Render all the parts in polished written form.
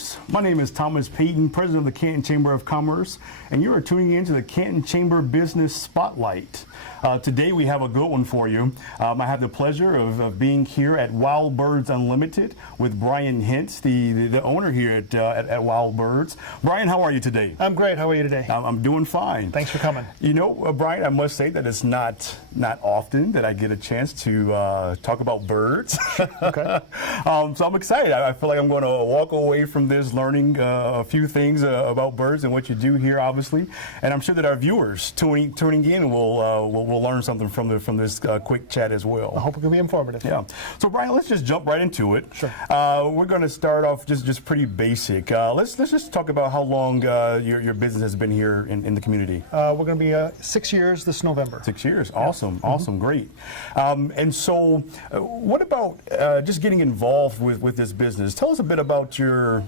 folks. My name is Thomas Payton, President of the Canton Chamber of Commerce, and you are tuning in to the Canton Chamber Business Spotlight. Today we have a good one for you. I have the pleasure of being here at Wild Birds Unlimited with Brian Hintz, the owner here at Wild Birds. Brian, how are you today? I'm great. How are you today? I'm doing fine. Thanks for coming. You know, Brian, I must say that it's not often that I get a chance to talk about birds. Okay. So I'm excited. I feel like I'm going to walk away from this learning a few things about birds and what you do here, obviously. And I'm sure that our viewers tuning in will learn something from this quick chat as well. I hope it can be informative. Yeah. So Brian, let's just jump right into it. Sure. We're going to start off just pretty basic. Let's just talk about how long your business has been here in the community. We're going to be 6 years this November. 6 years. Awesome. Yeah. Awesome. Great. And so, what about just getting involved with this business? Tell us a bit about your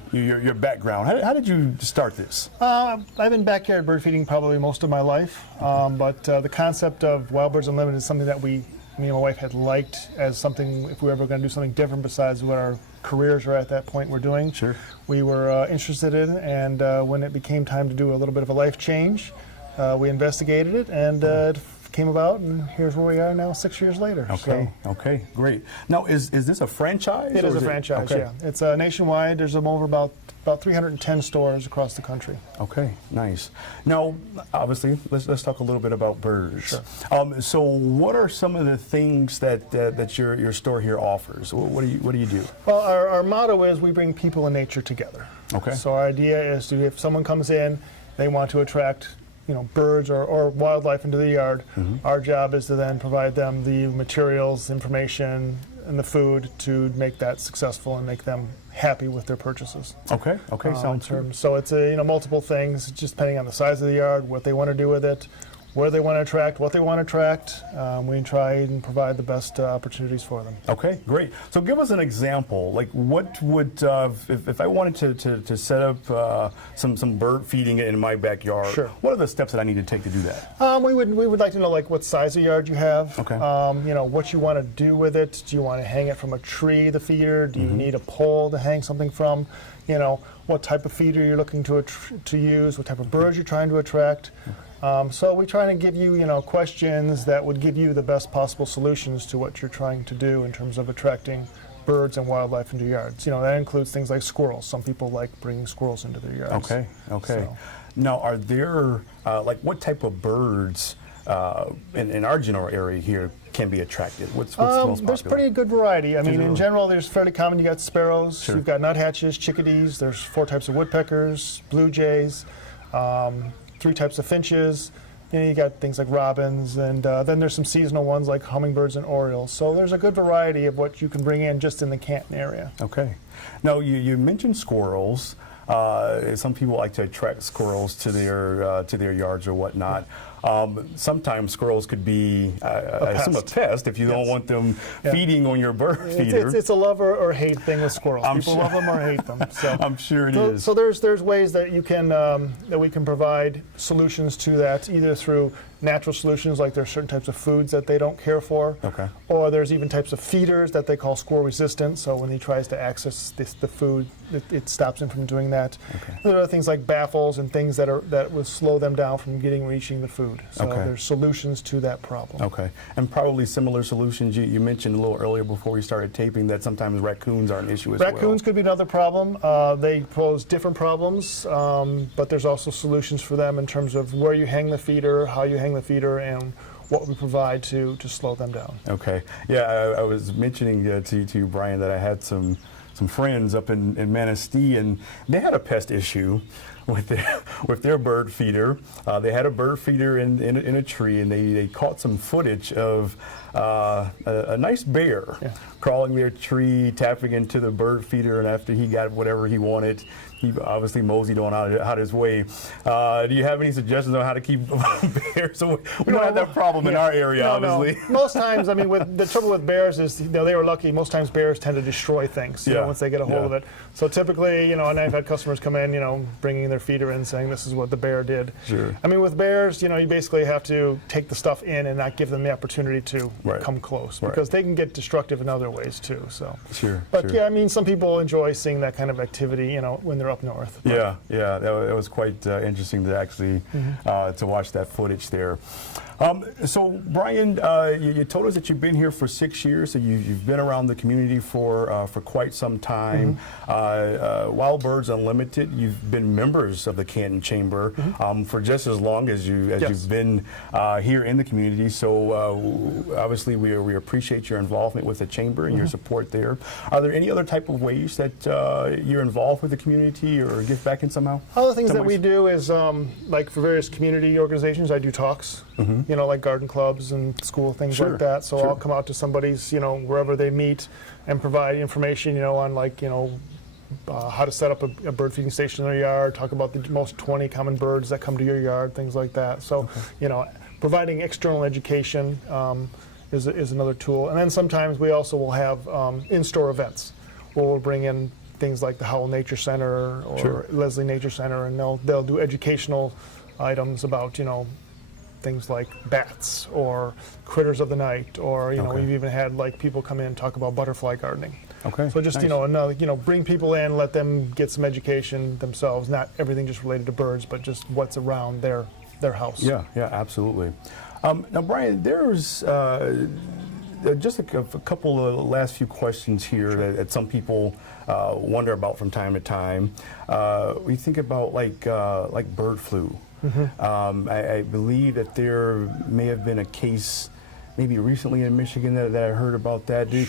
background. How did you start this? I've been backyard bird feeding probably most of my life, but the concept of Wild Birds Unlimited is something that me and my wife had liked as something, if we were ever going to do something different besides what our careers are at that point we're doing. Sure. We were interested in, and when it became time to do a little bit of a life change, we investigated it, and it came about, and here's where we are now 6 years later. Okay. So. Okay. Great. Now, is this a franchise? It is a franchise, okay. yeah. It's nationwide. There's over about 310 stores across the country. Okay, nice. Now, obviously, let's talk a little bit about birds. Sure. So, what are some of the things that your store here offers? What do you do? Well, our motto is we bring people and nature together. Okay. So our idea is if someone comes in, they want to attract birds or wildlife into the yard. Mm-hmm. Our job is to then provide them the materials, information, and the food to make that successful and make them happy with their purchases. Okay. Okay. Sounds good. So it's multiple things, just depending on the size of the yard, what they want to do with it, where they want to attract, what they want to attract. We try and provide the best opportunities for them. Okay, great. So give us an example. Like, what would if I wanted to set up some bird feeding in my backyard? Sure. What are the steps that I need to take to do that? We would like to know what size of yard you have. Okay. What you want to do with it. Do you want to hang it from a tree, the feeder? Do you need a pole to hang something from? What type of feeder you're looking to use? What type of birds you're trying to attract? So we try to give you, questions that would give you the best possible solutions to what you're trying to do in terms of attracting birds and wildlife into yards. That includes things like squirrels. Some people like bringing squirrels into their yards. Okay, okay. So. Now, are there, what type of birds in our general area here can be attracted? What's the most popular? There's pretty good variety. I mean, in general, there's fairly common. You got sparrows, Sure. You've got nuthatches, chickadees. There's 4 types of woodpeckers, blue jays, 3 types of finches. You got things like robins, and then there's some seasonal ones like hummingbirds and orioles. So there's a good variety of what you can bring in just in the Canton area. Okay. Now, you mentioned squirrels. Some people like to attract squirrels to their yards or whatnot. Sometimes squirrels could be I assume a pest if you don't want them feeding on your bird feeder. It's a love or hate thing with squirrels. People sure. love them or hate them. So I'm sure it is. So there's ways that you can that we can provide solutions to that, either through natural solutions, like there's certain types of foods that they don't care for, Okay. or there's even types of feeders that they call squirrel resistant. So when he tries to access the food, it stops him from doing that. Okay. There are things like baffles and things that will slow them down from reaching the food. So Okay. there's solutions to that problem. Okay, and probably similar solutions. You mentioned a little earlier before we started taping that sometimes raccoons are an issue as well. Raccoons could be another problem. They pose different problems, but there's also solutions for them in terms of where you hang the feeder, how you hang the feeder, and what we provide to slow them down. Okay, yeah, I was mentioning to you, Brian, that I had some friends up in Manistee, and they had a pest issue with their bird feeder. They had a bird feeder in a tree, and they caught some footage of a nice bear crawling their tree, tapping into the bird feeder, and after he got whatever he wanted, he obviously moseyed on out his way. Do you have any suggestions on how to keep bears away? We don't have that problem in our area, obviously. No. Most times, I mean, the trouble with bears is, they were lucky. Most times bears tend to destroy things once they get a hold of it. So typically, and I've had customers come in, bringing their feeder in saying this is what the bear did. Sure. I mean, with bears, you basically have to take the stuff in and not give them the opportunity to come close, because they can get destructive in other ways too. So, Sure. but sure. yeah, I mean, some people enjoy seeing that kind of activity, when they're up north. But Yeah, that was quite interesting to actually to watch that footage there. So, Brian, you told us that you've been here for 6 years, so you've been around the community for quite some time. Wild Birds Unlimited, you've been members of the Canton Chamber for just as long as you've been here in the community. So, obviously, we appreciate your involvement with the Chamber and your support there. Are there any other type of ways that you're involved with the community or give back in somehow? Other things that we do is, like for various community organizations, I do talks, like garden clubs and school, things like that. So I'll come out to somebody's, wherever they meet and provide information, on how to set up a bird feeding station in their yard, talk about the most 20 common birds that come to your yard, things like that. So, providing external education is another tool. And then sometimes we also will have in-store events where we'll bring in things like the Howell Nature Center or Leslie Nature Center, and they'll do educational items about, things like bats or critters of the night, or, we've even had like people come in and talk about butterfly gardening. Okay. So just, nice. Bring people in, let them get some education themselves, not everything just related to birds, but just what's around their house. Yeah, absolutely. Now, Brian, there's just a couple of last few questions here that some people wonder about from time to time. We think about like bird flu. I believe that there may have been a case maybe recently in Michigan that I heard about that. Do you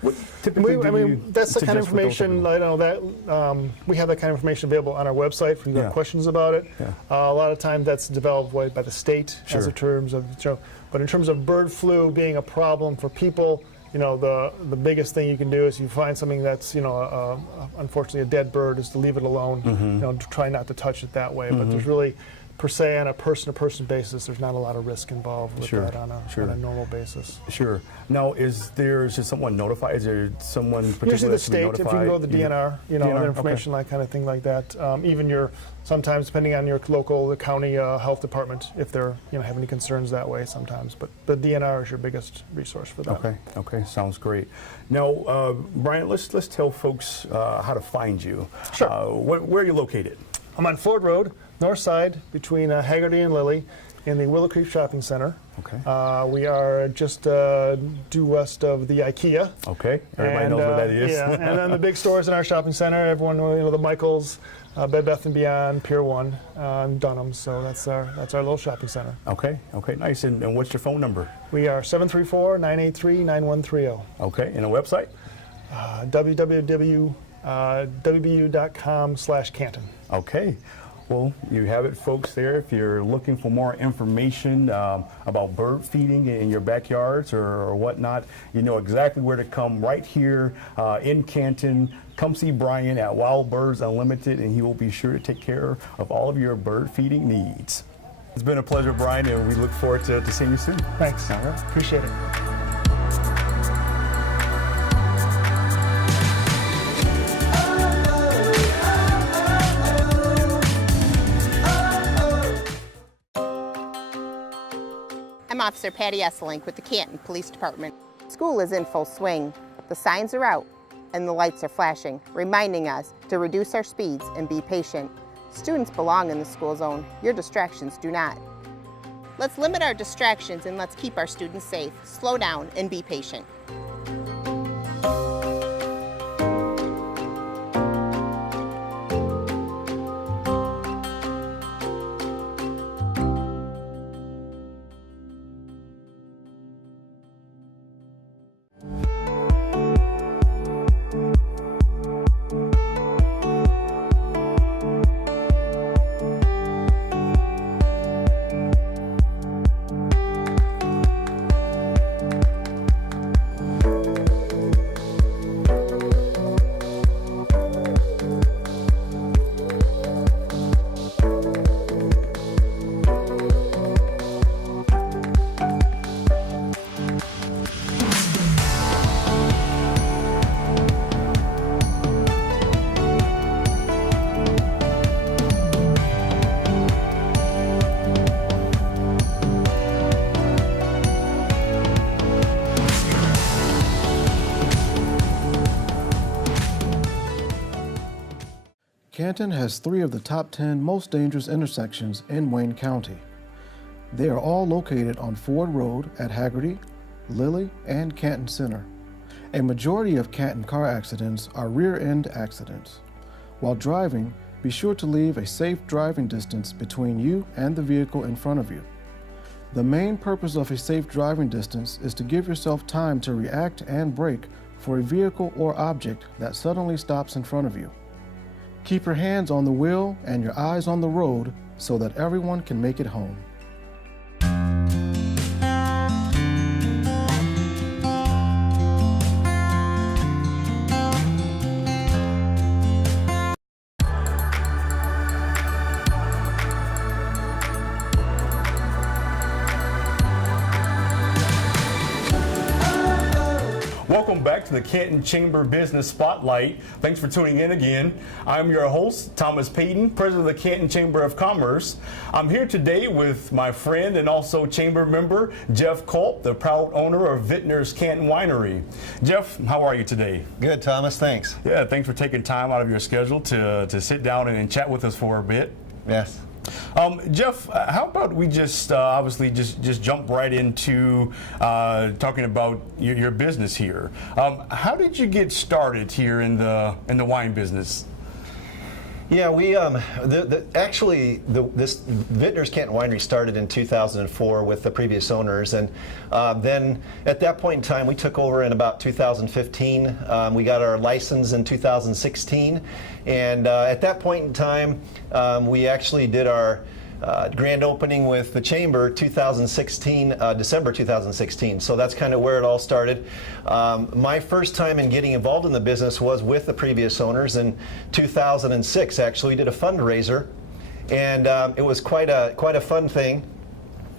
what typically that's the kind of information I know that we have that kind of information available on our website if you have questions about it. A lot of times that's developed by the state as in terms of but in terms of bird flu being a problem for people, the biggest thing you can do is you find something that's unfortunately a dead bird is to leave it alone. Try not to touch it that way. But there's really, per se, on a person-to-person basis, there's not a lot of risk involved with that on a normal basis. Sure. Now, should someone notify? Is there someone particular? Usually the state, if you go to the DNR, DNR, information, that kind of thing like that. Even sometimes depending on your local, the county health department, if they're, have any concerns that way sometimes. But the DNR is your biggest resource for that. Okay, sounds great. Now, Brian, let's tell folks how to find you. Sure. Where are you located? I'm on Ford Road, north side, between Haggerty and Lilly, in the Willow Creek Shopping Center. Okay. We are just due west of the IKEA. Okay. Everybody knows where that is. Yeah, and then the big stores in our shopping center. Everyone, the Michaels, Bed Bath & Beyond, Pier 1, and Dunham. So that's our little shopping center. Okay, nice. And what's your phone number? We are 734-983-9130. Okay, and a website? www.wbu.com/Canton. Okay. Well, you have it, folks, there. If you're looking for more information about bird feeding in your backyards or whatnot, you know exactly where to come right here in Canton. Come see Brian at Wild Birds Unlimited, and he will be sure to take care of all of your bird feeding needs. It's been a pleasure, Brian, and we look forward to seeing you soon. Thanks. All right. Appreciate it. I'm Officer Patty Esselink with the Canton Police Department. School is in full swing. The signs are out and the lights are flashing, reminding us to reduce our speeds and be patient. Students belong in the school zone. Your distractions do not. Let's limit our distractions and let's keep our students safe. Slow down and be patient. Canton has 3 of the top 10 most dangerous intersections in Wayne County. They are all located on Ford Road at Haggerty, Lilly, and Canton Center. A majority of Canton car accidents are rear-end accidents. While driving, be sure to leave a safe driving distance between you and the vehicle in front of you. The main purpose of a safe driving distance is to give yourself time to react and brake for a vehicle or object that suddenly stops in front of you. Keep your hands on the wheel and your eyes on the road so that everyone can make it home. Welcome back to the Canton Chamber Business Spotlight. Thanks for tuning in again. I'm your host, Thomas Payton, president of the Canton Chamber of Commerce. I'm here today with my friend and also chamber member, Jeff Culp, the proud owner of Vintner's Canton Winery. Jeff, how are you today? Good, Thomas, thanks. Yeah, thanks for taking time out of your schedule to sit down and chat with us for a bit. Yes. Jeff, how about we just obviously just jump right into talking about your business here. How did you get started here in the wine business? Yeah, we this Vintner's Canton Winery started in 2004 with the previous owners, and then at that point in time we took over in about 2015. We got our license in 2016, and at that point in time we actually did our grand opening with the chamber 2016, December 2016. So that's kind of where it all started. My first time in getting involved in the business was with the previous owners in 2006. Actually, we did a fundraiser, and it was quite a fun thing.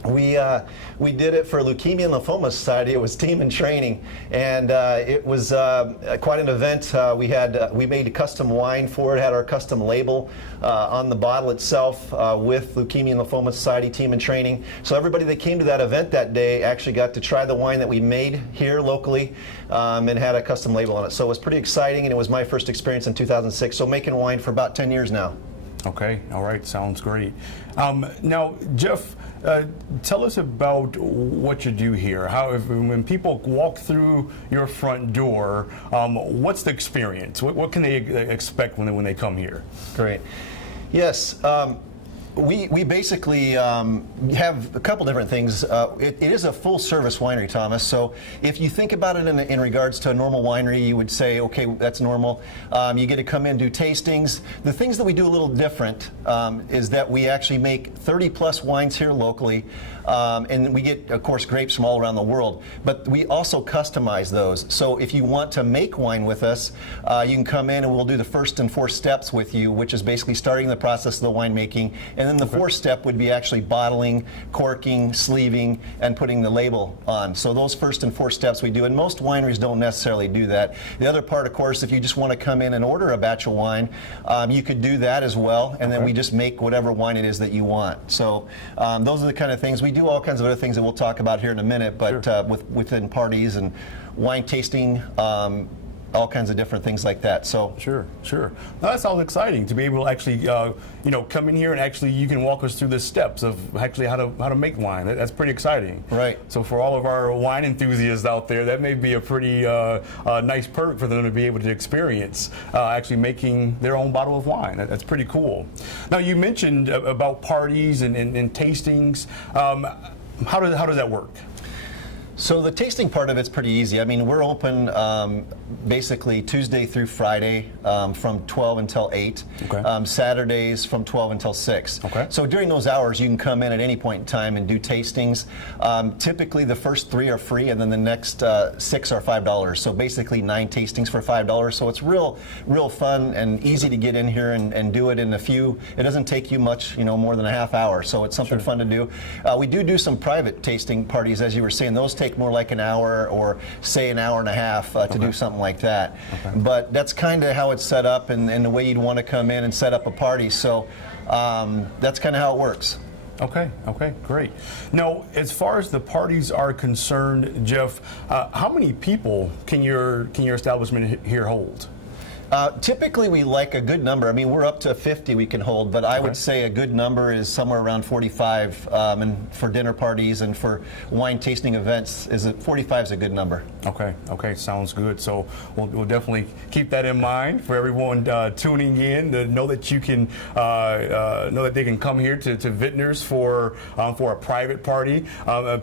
We did it for Leukemia and Lymphoma Society. It was team in training, and it was quite an event. We made a custom wine for it, had our custom label on the bottle itself with Leukemia and Lymphoma Society team in training. So everybody that came to that event that day actually got to try the wine that we made here locally and had a custom label on it. So it was pretty exciting, and it was my first experience in 2006. So making wine for about 10 years now. Okay, all right, sounds great. Now, Jeff, tell us about what you do here. When people walk through your front door, what's the experience? What can they expect when they come here? Great. Yes. We basically have a couple different things. It is a full-service winery, Thomas. So if you think about it in regards to a normal winery, you would say, okay, that's normal. You get to come in, do tastings. The things that we do a little different is that we actually make 30-plus wines here locally, and we get, of course, grapes from all around the world. But we also customize those. So if you want to make wine with us, you can come in and we'll do the first and fourth steps with you, which is basically starting the process of the winemaking. And then the fourth step would be actually bottling, corking, sleeving, and putting the label on. So those first and fourth steps we do, and most wineries don't necessarily do that. The other part, of course, if you just want to come in and order a batch of wine, you could do that as well, and then we just make whatever wine it is that you want. So those are the kind of things. We do all kinds of other things that we'll talk about here in a minute, but sure. Within parties and wine tasting, all kinds of different things like that. So sure. Now, that sounds exciting to be able to actually, come in here and actually you can walk us through the steps of actually how to make wine. That's pretty exciting. Right. So for all of our wine enthusiasts out there, that may be a pretty nice perk for them to be able to experience actually making their own bottle of wine. That's pretty cool. Now, you mentioned about parties and tastings. How does that work? So the tasting part of it's pretty easy. I mean, we're open basically Tuesday through Friday from 12 until 8. Okay. Saturdays from 12 until 6. Okay. So during those hours, you can come in at any point in time and do tastings. Typically, the first 3 are free, and then the next 6 are $5. So basically 9 tastings for $5. So it's real fun and easy to get in here and do it in a few. It doesn't take you much, more than a half hour. So it's something fun to do. We do some private tasting parties, as you were saying. Those take more like an hour or say an hour and a half to do something like that. Okay. But that's kind of how it's set up and the way you'd want to come in and set up a party. So that's kind of how it works. Okay, great. Now, as far as the parties are concerned, Jeff, how many people can your establishment here hold? Typically, we like a good number. I mean, we're up to 50 we can hold, but I would say a good number is somewhere around 45. And for dinner parties and for wine tasting events, 45 is a good number. Okay, okay, sounds good. So we'll definitely keep that in mind for everyone tuning in to know that you can know that they can come here to Vintners for a private party.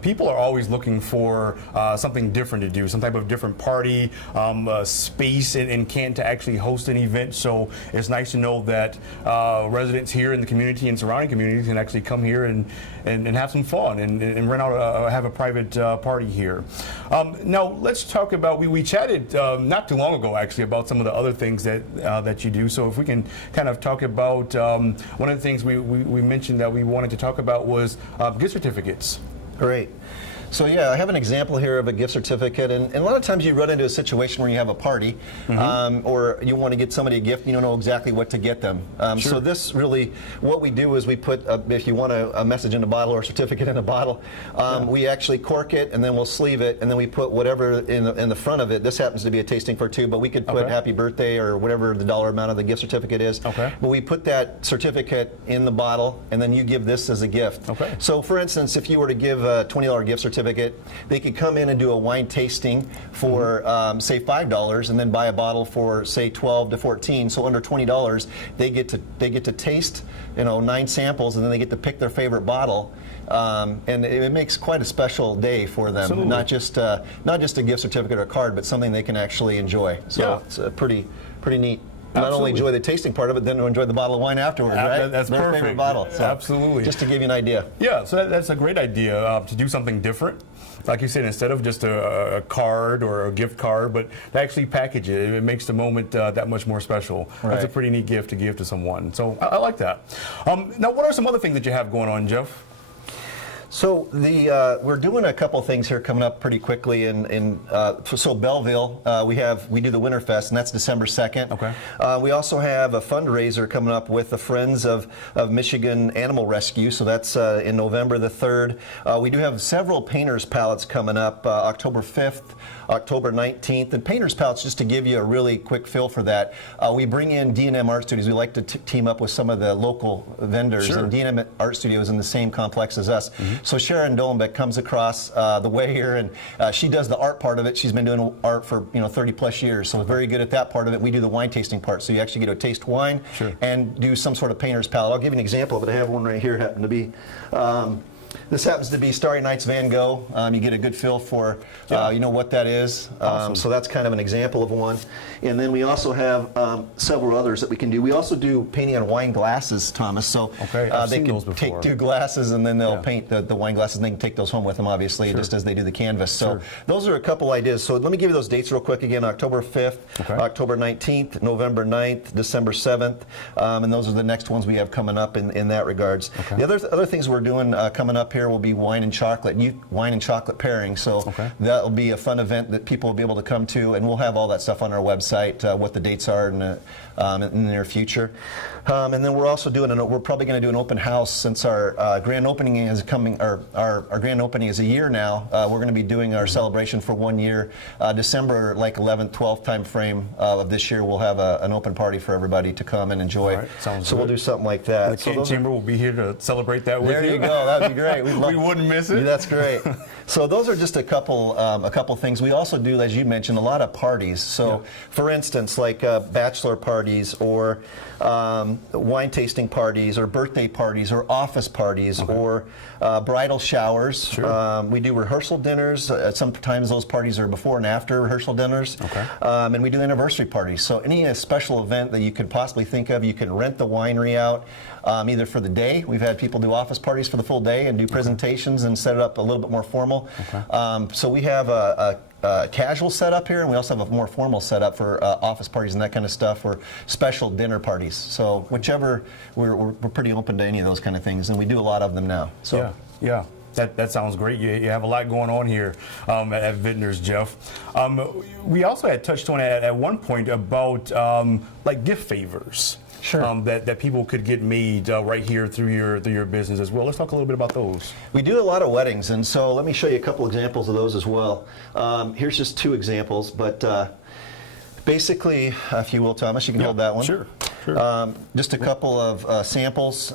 People are always looking for something different to do, some type of different party space in Canton to actually host an event. So it's nice to know that residents here in the community and surrounding communities can actually come here and have some fun and rent out have a private party here. Now let's talk about, we chatted not too long ago actually about some of the other things that you do. So if we can kind of talk about one of the things we mentioned that we wanted to talk about was gift certificates. Great. So yeah, I have an example here of a gift certificate, and a lot of times you run into a situation where you have a party, or you want to get somebody a gift, and you don't know exactly what to get them. So this really, what we do is we put, if you want a message in a bottle or a certificate in a bottle, we actually cork it, and then we'll sleeve it, and then we put whatever in the front of it. This happens to be a tasting for two, but we could put happy birthday or whatever the dollar amount of the gift certificate is. But we put that certificate in the bottle, and then you give this as a gift. So for instance, if you were to give a $20 gift certificate, they could come in and do a wine tasting for say $5 and then buy a bottle for say $12 to $14. So under $20, they get to taste 9 samples, and then they get to pick their favorite bottle. And it makes quite a special day for them. Absolutely. Not just a gift certificate or a card, but something they can actually enjoy. So it's pretty neat. Not only enjoy the tasting part of it, then to enjoy the bottle of wine afterwards, right? That's their perfect. favorite bottle. So absolutely. Just to give you an idea. Yeah, so that's a great idea to do something different. Like you said, instead of just a card or a gift card, but to actually package it, it makes the moment that much more special. Right. That's a pretty neat gift to give to someone. So I like that. Now, what are some other things that you have going on, Jeff? So we're doing a couple things here coming up pretty quickly. So Belleville, we do the Winterfest, and that's December 2nd. We also have a fundraiser coming up with the Friends of Michigan Animal Rescue. So that's in November the 3rd. We do have several painters palettes coming up October 5th, October 19th. And painters palettes, just to give you a really quick feel for that, we bring in D&M Art Studios. We like to team up with some of the local vendors. Sure. And D&M Art Studio is in the same complex as us. So Sharon Dolenbeck comes across the way here, and she does the art part of it. She's been doing art for 30 plus years, so very good at that part of it. We do the wine tasting part, so you actually get to taste wine and do some sort of painter's palette. I'll give you an example of it. I have one right here. Happen to be. This happens to be Starry Night's Van Gogh. You get a good feel for what that is. Awesome. So that's kind of an example of one. And then we also have several others that we can do. We also do painting on wine glasses, Thomas. So they can take 2 glasses and then they'll paint the wine glasses, and they can take those home with them, obviously, just as they do the canvas. So those are a couple ideas. So let me give you those dates real quick again. October 5th, October 19th, November 9th, December 7th. And those are the next ones we have coming up in that regards. The other things we're doing coming up here will be wine and chocolate pairing. So that will be a fun event that people will be able to come to, and we'll have all that stuff on our website, what the dates are in the near future. And then we're also we're probably going to do an open house since our grand opening is coming. Our grand opening is a year now. We're going to be doing our celebration for 1 year, December 11th, 12th time frame of this year. We'll have an open party for everybody to come and enjoy. So we'll do something like that. The Canton Chamber will be here to celebrate that with you. There you go. That'd be great. We wouldn't miss it. That's great. So those are just a couple things. We also do, as you mentioned, a lot of parties. So for instance, like bachelor parties or wine tasting parties or birthday parties or office parties or bridal showers. We do rehearsal dinners. Sometimes those parties are before and after rehearsal dinners. And we do anniversary parties. So any special event that you could possibly think of, you can rent the winery out either for the day. We've had people do office parties for the full day and do presentations and set it up a little bit more formal. So we have a casual setup here, and we also have a more formal setup for office parties and that kind of stuff, or special dinner parties. So whichever, we're pretty open to any of those kind of things, and we do a lot of them now. So yeah. That sounds great. You have a lot going on here at Vintners, Jeff. We also had touched on at one point about like gift favors. That people could get made right here through your business as well. Let's talk a little bit about those. We do a lot of weddings, and so let me show you a couple examples of those as well. Here's just 2 examples, but Basically, if you will, Thomas, you can hold that one. Sure. Just a couple of samples.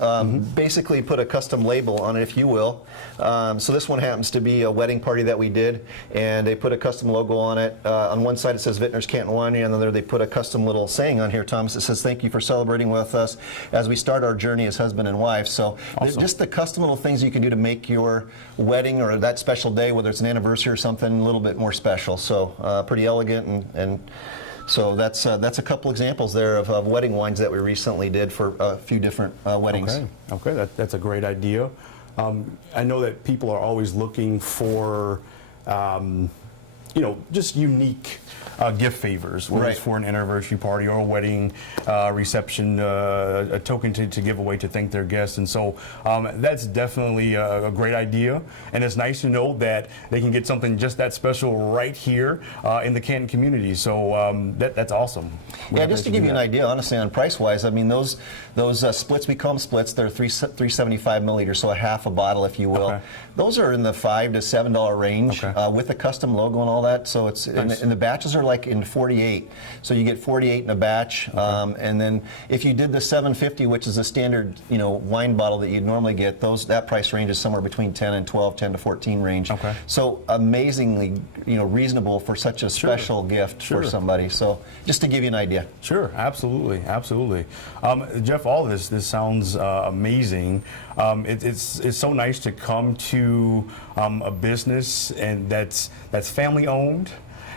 Basically, put a custom label on it, if you will. So this one happens to be a wedding party that we did, and they put a custom logo on it. On one side it says Vintner's Canton Winery, and on the other they put a custom little saying on here, Thomas. It says, "Thank you for celebrating with us as we start our journey as husband and wife." So just the custom little things you can do to make your wedding or that special day, whether it's an anniversary or something, a little bit more special. So pretty elegant and so that's a couple examples there of wedding wines that we recently did for a few different weddings. Okay, that's a great idea. I know that people are always looking for, just unique gift favors, whether it's for an anniversary party or a wedding reception, a token to give away to thank their guests. And so that's definitely a great idea. And it's nice to know that they can get something just that special right here in the Canton community. So that's awesome. Yeah, just to give you an idea, honestly, on price-wise, I mean, those splits, we call them splits, they're 375 milliliters, so a half a bottle, if you will. Okay. Those are in the $5 to $7 range with a custom logo and all that. So it's and the batches are like in 48. So you get 48 in a batch, and then if you did the 750, which is a standard wine bottle that you'd normally get, that price range is somewhere between 10 and 12, 10 to 14 range. Okay. So amazingly reasonable for such a special gift for somebody. So just to give you an idea. Sure, absolutely. Jeff, all of this sounds amazing. It's so nice to come to a business and that's family owned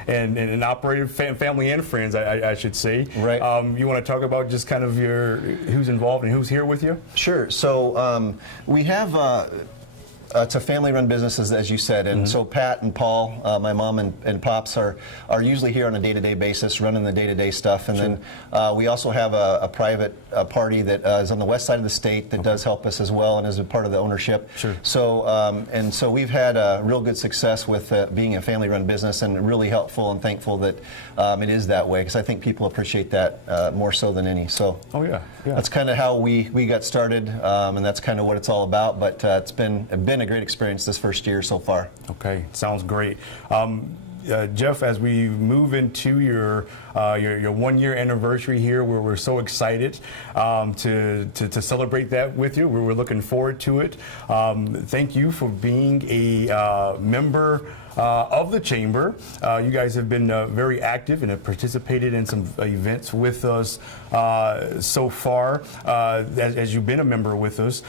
and operated, family and friends, I should say. Right. You want to talk about just kind of who's involved and who's here with you? Sure. So we have. It's a family-run business, as you said, and so Pat and Paul, my mom and pops, are usually here on a day-to-day basis, running the day-to-day stuff. And then we also have a private party that is on the west side of the state that does help us as well and is a part of the ownership. Sure. So we've had real good success with being a family-run business, and really helpful and thankful that it is that way, because I think people appreciate that more so than any. So that's kind of how we got started, and that's kind of what it's all about. But it's been a great experience this first year so far. Okay, sounds great. Jeff, as we move into your 1 year anniversary here, where we're so excited to celebrate that with you, we're looking forward to it. Thank you for being a member of the Chamber. You guys have been very active and have participated in some events with us so far as you've been a member with us.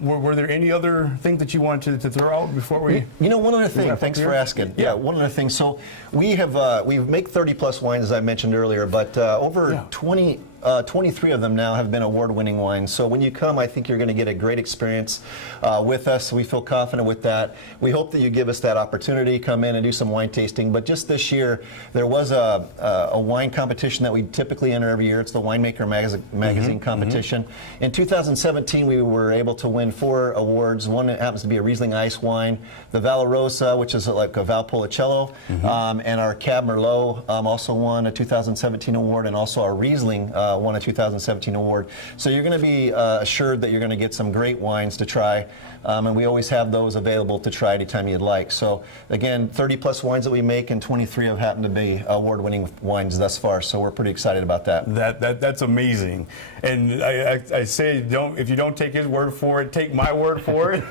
Were there any other things that you wanted to throw out before we? One other thing. Thanks for asking. Yeah, one other thing. So we make 30 plus wines, as I mentioned earlier, but over 23 of them now have been award-winning wines. So when you come, I think you're going to get a great experience with us. We feel confident with that. We hope that you give us that opportunity, come in and do some wine tasting. But just this year, there was a wine competition that we typically enter every year. It's the Winemaker Magazine competition. In 2017, we were able to win 4 awards. One happens to be a Riesling Ice wine, the Valorosa, which is like a Valpolicella, and our Cab Merlot also won a 2017 award, and also our Riesling won a 2017 award. So you're going to be assured that you're going to get some great wines to try, and we always have those available to try anytime you'd like. So again, 30 plus wines that we make, and 23 have happened to be award-winning wines thus far. So we're pretty excited about that. That's amazing. And I say, if you don't take his word for it, take my word for it.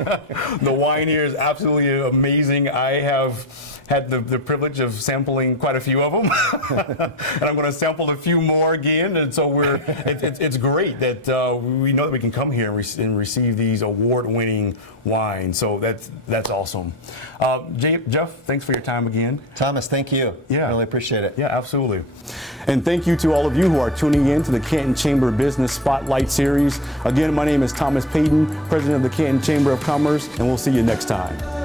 The wine here is absolutely amazing. I have had the privilege of sampling quite a few of them, and I'm going to sample a few more again. And so it's great that we know that we can come here and receive these award-winning wines. So that's awesome. Jeff, thanks for your time again. Thomas, thank you. Yeah, really appreciate it. Yeah, absolutely. And thank you to all of you who are tuning in to the Canton Chamber Business Spotlight Series. Again, my name is Thomas Payton, President of the Canton Chamber of Commerce, and we'll see you next time.